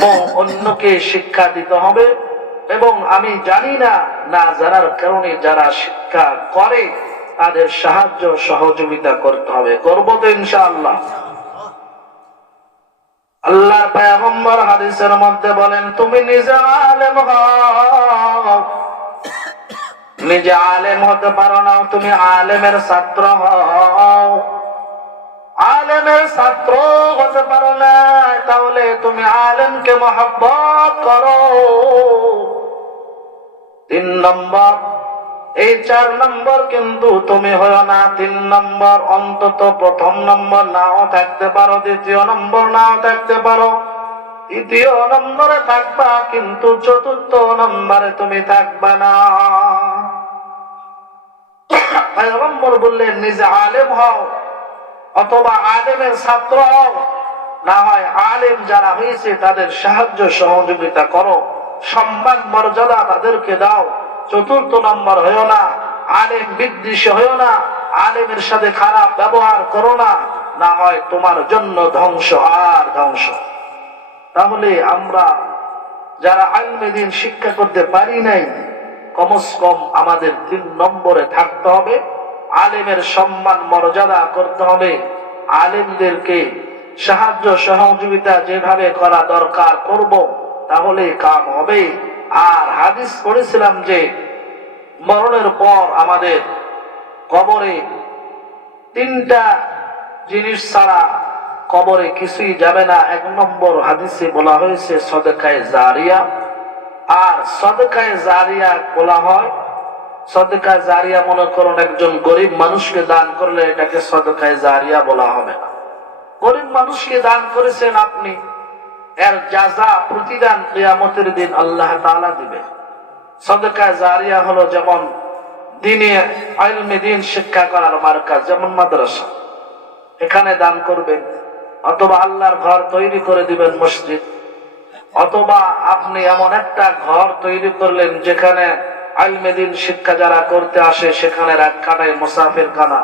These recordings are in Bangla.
এবং অন্যকে শিক্ষা দিতে হবে। এবং আমি জানি না, না জানার কারণে যারা শিক্ষা করে তাদের সাহায্য সহযোগিতা করতে হবে। করব তো ইনশাআল্লাহ। আল্লাহর পয়গম্বর হাদিসের মধ্যে বলেন, তুমি নিজে আলেম হও। নিজে আলেম হতে পারো না, তুমি আলেমের ছাত্র হও। আলেমের ছাত্র হতে পারো না, তাহলে তুমি আলেমকে মহব্বত করো। 3 নম্বর, এই 4 নম্বর কিন্তু তুমি হয় না। 3 নম্বর অন্তত প্রথম নম্বর নাও থাকতে পারো, দ্বিতীয় নম্বর নাও থাকতে পারো, তৃতীয় নম্বরে থাকবা, কিন্তু চতুর্থ নম্বরে তুমি থাকবা না। পয়গম্বর বললেন, নিজে আলেম হও অথবা আলেমের ছাত্র হও, না হয় আলেম যারা হয়েছে তাদের সাহায্য সহযোগিতা করো, সম্মান মর্যাদা তাদেরকে দাও। চতুর্থ নম্বর হয়েও না, আলেম বিদ্বেষী হয়েও না, আলেমের সাথে খারাপ ব্যবহার করো না, না হয় তোমার জন্য ধ্বংস আর ধ্বংস। তাহলে আমরা যারা ইলমে দ্বীন শিক্ষা করতে পারি নাই, কমস কম আমাদের 3 নম্বরে থাকতে হবে। আলেমের সম্মান মর্যাদা করতে হবে, আলেমদেরকে সাহায্য সহযোগিতা যেভাবে করা দরকার করব, তাহলে কাম হবে। আর হাদিস পড়েছিলাম যে মরণের পর আমাদের কবরে 3টা জিনিস ছাড়া কবরে কিছুই যাবে না। 1 নম্বর হাদিসে বলা হয়েছে সদকায়ে জারিয়া। আর সদকায়ে জারিয়া বলা হয়, সদকা জারিয়া মনে করুন একজন গরিব মানুষকে দান করলে এটাকে সদকায়ে জারিয়া বলা হবে না। গরিব মানুষকে দান করেছেন আপনি, এর জাযা প্রতিদান কিয়ামতের দিন আল্লাহ তাআলা দিবে। সদকায়ে জারিয়া হলো যেমন দ্বীনে ইলমে দ্বীন শিক্ষা করার মার্কাজ, যেমন মাদ্রাসা, এখানে দান করবেন, অথবা আল্লাহর ঘর তৈরি করে দিবেন মসজিদ, অথবা আপনি এমন একটা ঘর তৈরি করলেন যেখানে ইলমে দ্বীন শিক্ষা যারা করতে আসে সেখানে রাতকানায় মুসাফির খানা,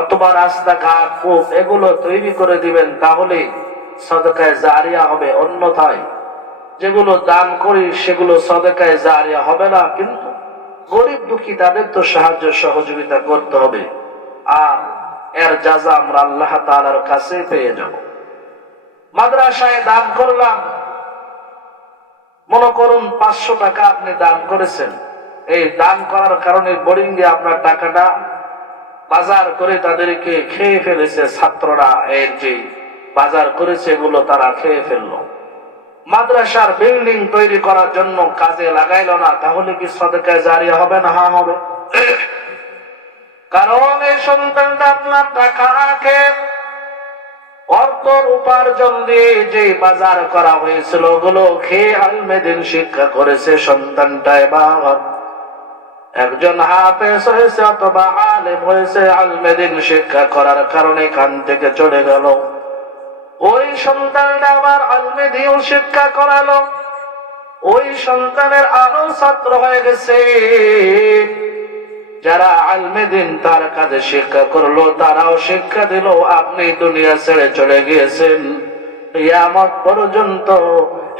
অথবা রাস্তাঘাট কূপ এগুলো তৈরি করে দিবেন, তাহলে সদকায়ে জারিয়া হবে। অন্যথায় যেগুলো দান করি সেগুলো সদকায়ে জারিয়া হবে না। কিন্তু গরিব দুঃখী তাদের তো সাহায্য সহযোগিতা করতে হবে, আর এর জাযা আমরা আল্লাহ তাআলার কাছে পেয়ে যাব। মাদ্রাসায় দান করলাম, মনে করুন 500 টাকা আপনি দান করেছেন। এই দান করার কারণে বোর্ডিং এ আপনার টাকাটা বাজার করে তাদেরকে খেয়ে ফেলেছে ছাত্ররা, এর যে বাজার করেছে এগুলো তারা খেয়ে ফেললো। মাদ্রাসার বিল্ডিং তৈরি করার জন্য কাজে লাগাইলো না, তাহলে কি সদকায়ে জারিয়া হবে না? হ্যাঁ হবে। কারণ এই সন্তানটা আপনার টাকা খেয়ে অর্থ উপার্জন দিয়ে যে বাজার করা হয়েছিল ওগুলো খেয়ে ইলমে দ্বীন শিক্ষা করেছে। সন্তানটা এবার একজন হাফেজ হয়েছে অথবা আলেম হয়েছে, ইলমে দ্বীন শিক্ষা করার কারণে এখান থেকে চলে গেল। ওই সন্তানটা আবার ইলমে দ্বীন শিক্ষা করালো, ওই সন্তানের আরো ছাত্র হয়ে গেছে। যারা ইলমে দ্বীন তার কাছে শিক্ষা করলো তারাও শিক্ষা দিল, আপনি দুনিয়া ছেড়ে চলে গিয়েছেন। কিয়ামত পর্যন্ত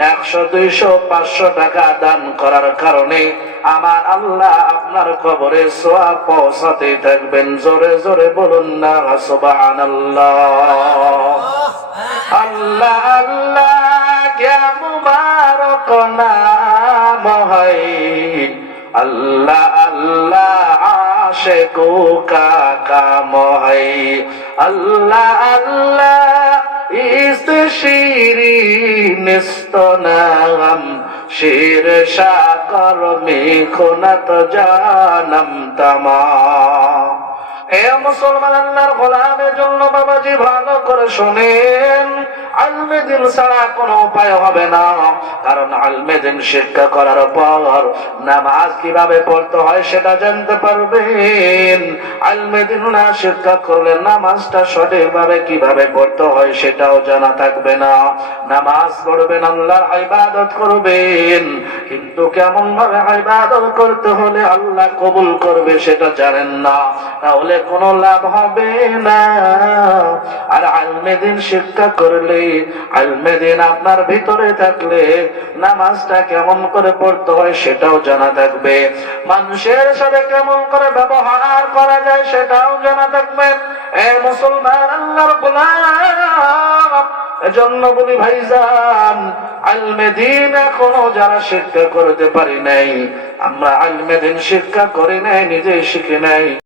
100, 200, 500 টাকা দান করার কারণে আমার আল্লাহ আপনার কবরে সওয়াব পৌঁছাতে থাকবেন। জোরে জোরে বলুন না সুবহানাল্লাহ। আল্লাহ আল্লাহ क्या मुबारक नाम है, अल्लाह अल्लाह आशिकों का काम है, अल्लाह अल्लाह इस शीरीन स्तनाम शीर शाकर में खुनत जानम तमाम। হে মুসলমান, আল্লাহর গোলামের জন্য বাবাজি ভালো করে শোনেন, ইলমে দ্বীন ছাড়া কোনো উপায় হবে না। কারণ ইলমে দ্বীন শিক্ষা করার পর নামাজ কিভাবে পড়তে হয় সেটা জানতে পারবেন। ইলমে দ্বীন না শিক্ষা করলে নামাজটা সঠিকভাবে কিভাবে পড়তে হয় সেটাও জানা থাকবে না। নামাজ পড়বেন, আল্লাহর ইবাদত করবেন, কিন্তু কেমন ভাবে ইবাদত করতে হলে আল্লাহ কবুল করবে সেটা জানেন না, তাহলে কোনো লাভ হবে না। আর ইলমে দ্বীন শিক্ষা করলে করি, ইলমে দ্বীন আপনার ভিতরে থাকলে নামাজটা কেমন করে পড়তে হয় সেটাও জানা থাকবে, মানুষের সাথে কেমন করে ব্যবহার করা যায় সেটাও জানা থাকবে। এ মুসলমান, আল্লাহর গোলাম, এজন্য বলি ভাইজান, ইলমে দ্বীন এখনো যারা শিক্ষা করতে পারি নাই, আমরা ইলমে দ্বীন শিক্ষা করি নাই, নিজে শিখি নাই,